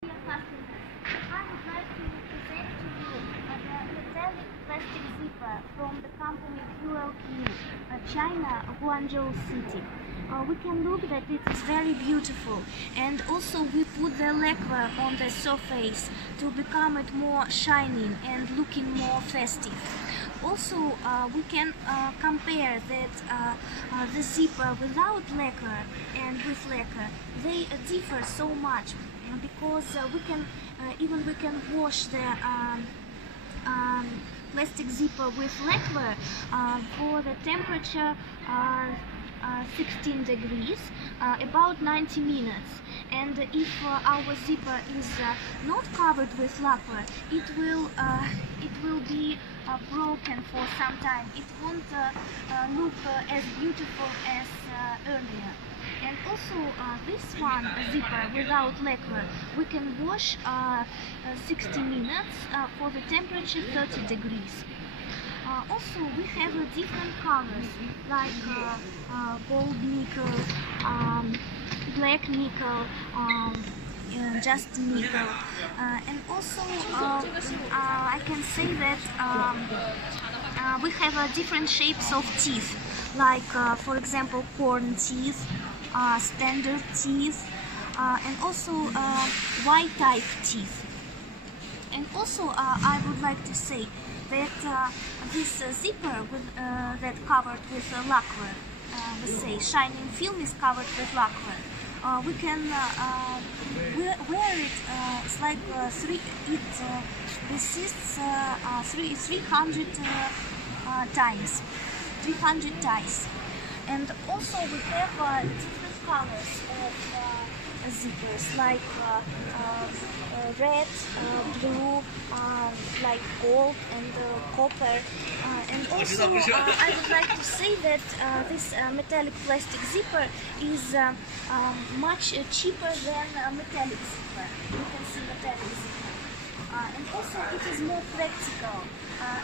Dear customers, I would like to present to you the metallic plastic zipper from the company QLQ, China, Guangzhou City. We can look that it is very beautiful, and also we put the lacquer on the surface to become it more shining and looking more festive. Also, we can compare that the zipper without lacquer and with lacquer, they differ so much because we can wash the plastic zipper with lacquer for the temperature 16 degrees, about 90 minutes. And if our zipper is not covered with lacquer, it will be broken for some time. It won't look as beautiful as earlier. And also this one zipper without lacquer, we can wash 60 minutes for the temperature 30 degrees. Also, we have different colors like gold nickel, black nickel, just nickel, and also I can say that we have different shapes of teeth, like for example corn teeth, standard teeth, and also Y type teeth. And also I would like to say that this zipper that covered with lacquer, we say shining film is covered with lacquer. We can wear it. It's like it resists 300 times, 300 ties. And also we have different colors of zippers, like red, blue, like gold and copper. And also I would like to say that this metallic plastic zipper is much cheaper than metallic zipper. You can see metallic zipper. And also it is more practical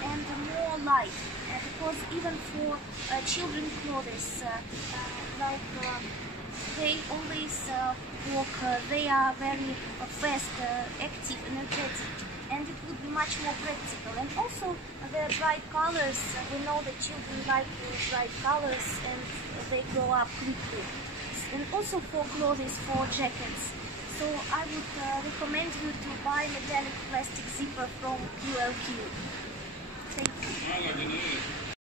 and more light, because even for children clothes, like they always walk, they are very fast, active, energetic, and it would be much more practical. And also the bright colors, we know that children like bright colors and they grow up quickly. And also for clothes, for jackets. So I would recommend you to buy metallic plastic zipper from QLQ. Thank you.